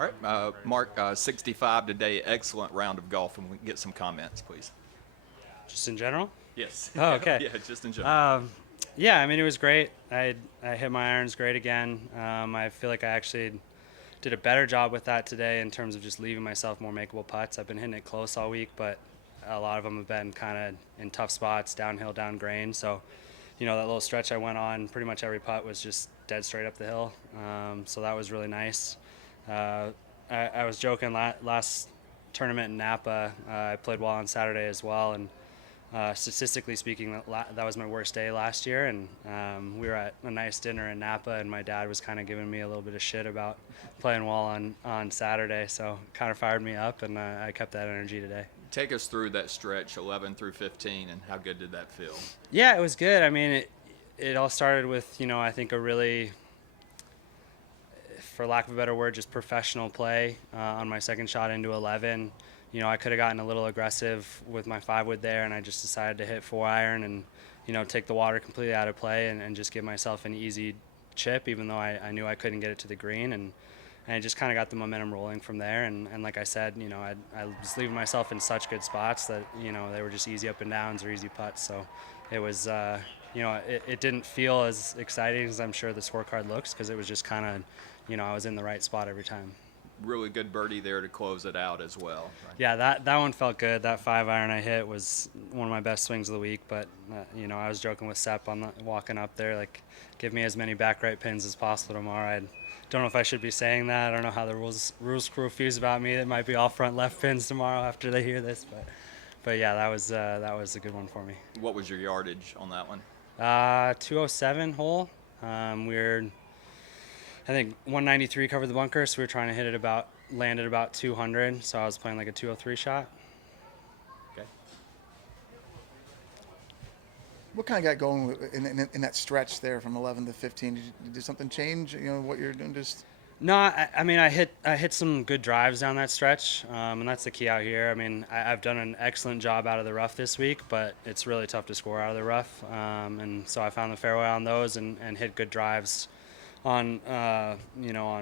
All right, Mark, 65 today. Excellent round of golf, and we can get some comments, please. Just in general? Yes. Oh, okay. Yeah, just in general. Um, yeah, I mean, it was great. I hit my irons great again. I feel like I actually did a better job with that today in terms of just leaving myself more makeable putts. I've been hitting it close all week, but a lot of them have been kind of in tough spots, downhill, down grain. So, that little stretch I went on, pretty much every putt was just dead straight up the hill. So that was really nice. Uh, I was joking last tournament in Napa. I played well on Saturday as well, and statistically speaking, that was my worst day last year, and we were at a nice dinner in Napa, and my dad was kind of giving me a little bit of shit about playing well on Saturday, so kind of fired me up, and I kept that energy today. Take us through that stretch, 11 through 15, and how good did that feel? Yeah, it was good. I mean, it all started with, I think a really, for lack of a better word, just professional play on my second shot into 11. I could have gotten a little aggressive with my 5-wood there, and I just decided to hit 4-iron and, take the water completely out of play and just give myself an easy chip, even though I knew I couldn't get it to the green. And I just kind of got the momentum rolling from there. And like I said, I was leaving myself in such good spots that, they were just easy up and downs or easy putts. So it was, it didn't feel as exciting as I'm sure the scorecard looks, because it was just kind of, I was in the right spot every time. Really good birdie there to close it out as well. Right? Yeah, that one felt good. That 5-iron I hit was one of my best swings of the week. But I was joking with Sepp on walking up there, like, give me as many back right pins as possible tomorrow. I don't know if I should be saying that. I don't know how the rules crew feels about me. It might be all front left pins tomorrow after they hear this. But yeah, that was a good one for me. What was your yardage on that one? 207 hole. I think 193 covered the bunker, so we were trying to hit it landed about 200, so I was playing like a 203 shot. Okay. What kind of got going in that stretch there from 11 to 15? Did something change? What you're doing just. No, I mean, I hit some good drives down that stretch, and that's the key out here. I mean, I've done an excellent job out of the rough this week, but it's really tough to score out of the rough, and so I found the fairway on those and hit good drives on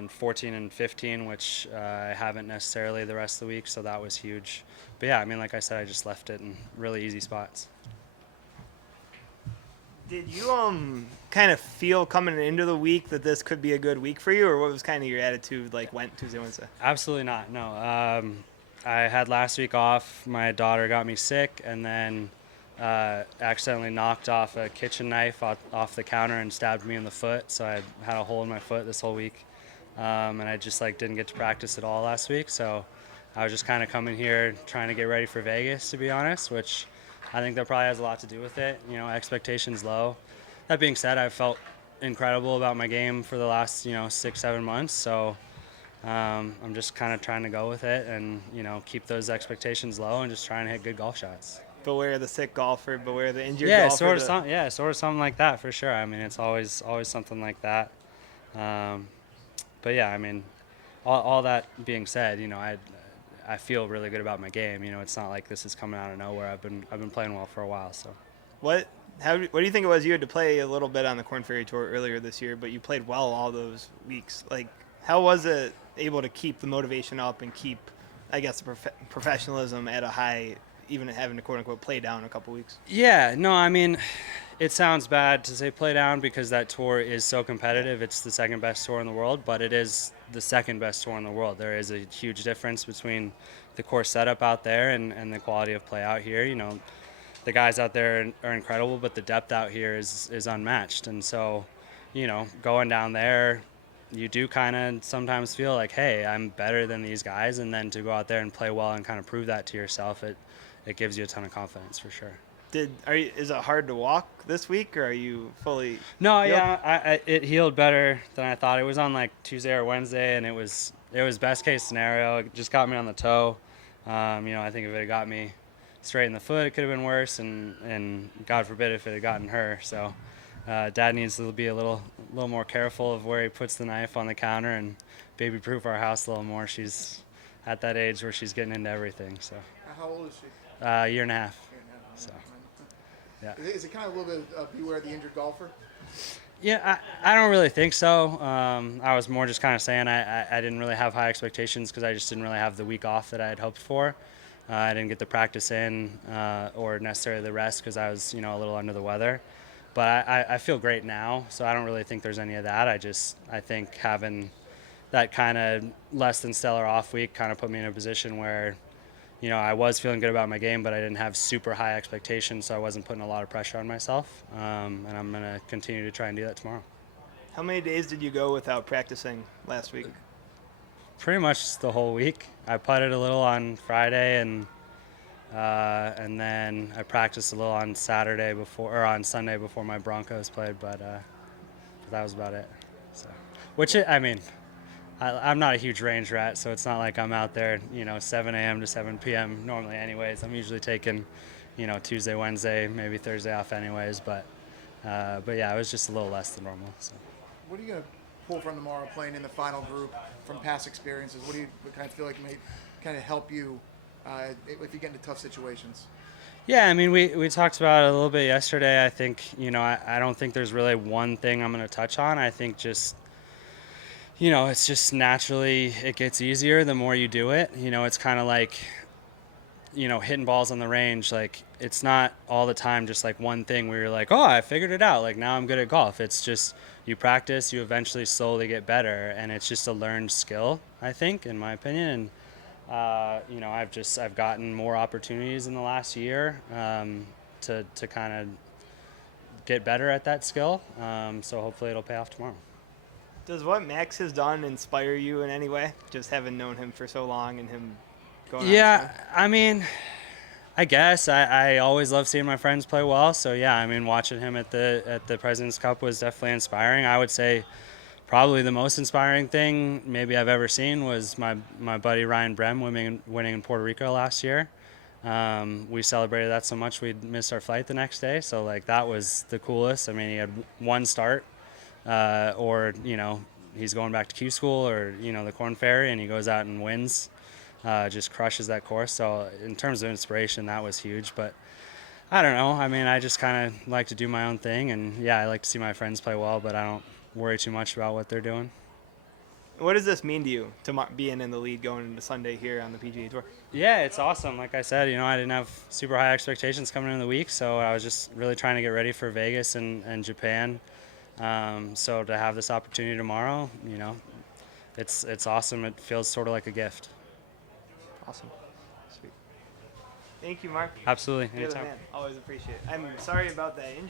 14 and 15, which I haven't necessarily the rest of the week, so that was huge. But yeah, I mean, like I said, I just left it in really easy spots. Did you kind of feel coming into the week that this could be a good week for you, or what was kind of your attitude like went Tuesday, Wednesday? Absolutely not. No. I had last week off. My daughter got me sick, and then accidentally knocked off a kitchen knife off the counter and stabbed me in the foot. So I had a hole in my foot this whole week, and I just didn't get to practice at all last week. So I was just kind of coming here trying to get ready for Vegas, to be honest, which I think that probably has a lot to do with it. Expectations low. That being said, I've felt incredible about my game for the last 6-7 months. So I'm just kind of trying to go with it and keep those expectations low and just trying to hit good golf shots. Beware the sick golfer, beware the injured Yeah, golfer. Sort of something like that for sure. I mean, it's always something like that. But yeah, I mean, all that being said, I feel really good about my game. It's not like this is coming out of nowhere. I've been playing well for a while. So, What do you think it was? You had to play a little bit on the Korn Ferry Tour earlier this year, but you played well all those weeks. Like, how was it able to keep the motivation up and keep, I guess, the professionalism at a high, even having to quote-unquote play down a couple weeks? Yeah, no, I mean, it sounds bad to say play down because that tour is so competitive. It's the second best tour in the world, but it is the second best tour in the world. There is a huge difference between the course setup out there and the quality of play out here. The guys out there are incredible, but the depth out here is unmatched. And so, going down there, you do kind of sometimes feel like, hey, I'm better than these guys. And then to go out there and play well and kind of prove that to yourself, it gives you a ton of confidence for sure. Is it hard to walk this week, or are you fully? No, healed? yeah, it healed better than I thought. It was on Tuesday or Wednesday, and it was best case scenario. It just got me on the toe. I think if it had got me straight in the foot, it could have been worse, and God forbid if it had gotten her. So, Dad needs to be a little more careful of where he puts the knife on the counter and baby-proof our house a little more. She's at that age where she's getting into everything. So. How old is she? A year and a half. So, yeah. Is it kind of a little bit of beware the injured golfer? Yeah, I don't really think so. I was more just kind of saying I didn't really have high expectations because I just didn't really have the week off that I had hoped for. I didn't get the practice in or necessarily the rest because I was, a little under the weather. But I feel great now, so I don't really think there's any of that. I think having that kind of less than stellar off week kind of put me in a position where, I was feeling good about my game, but I didn't have super high expectations, so I wasn't putting a lot of pressure on myself. And I'm going to continue to try and do that tomorrow. How many days did you go without practicing last week? Pretty much the whole week. I putted a little on Friday, and then I practiced a little on on Sunday before my Broncos played, but that was about it. So, I'm not a huge range rat, so it's not like I'm out there, 7 a.m. to 7 p.m. normally anyways. I'm usually taking, Tuesday, Wednesday, maybe Thursday off anyways, but yeah, it was just a little less than normal. So. What are you going to pull from tomorrow playing in the final group from past experiences? What kind of feel like may kind of help you if you get into tough situations? Yeah, I mean, we talked about it a little bit yesterday. I think, I don't think there's really one thing I'm going to touch on. I think just, it's just naturally it gets easier the more you do it. It's kind of like, hitting balls on the range. Like, it's not all the time just like one thing where you're like, oh, I figured it out. Like, now I'm good at golf. It's just you practice, you eventually slowly get better, and it's just a learned skill, I think, in my opinion. And I've gotten more opportunities in the last year to kind of get better at that skill. So hopefully it'll pay off tomorrow. Does what Max has done inspire you in any way? Just having known him for so long and him going on Yeah, I mean, I guess I always love seeing my friends play well. So yeah, I mean, watching him at the President's Cup was definitely inspiring. I would say probably the most inspiring thing maybe I've ever seen was my buddy Ryan Brem winning in Puerto Rico last year. We celebrated that so much we missed our flight the next day. So like that was the coolest. I mean, he had one start, or he's going back to Q school or the Corn Ferry, and he goes out and wins. Just crushes that course. So in terms of inspiration, that was huge. But I don't know. I mean, I just kind of like to do my own thing, and yeah, I like to see my friends play well, but I don't worry too much about what they're doing. What does this mean to you to being in the lead going into Sunday here on the PGA Tour? Yeah, it's awesome. Like I said, I didn't have super high expectations coming into the week, so I was just really trying to get ready for Vegas and Japan. So to have this opportunity tomorrow, it's awesome. It feels sort of like a gift. Awesome. Sweet. Thank you, Mark. Absolutely. You're the Anytime. man. Always appreciate it. I'm sorry about that injury.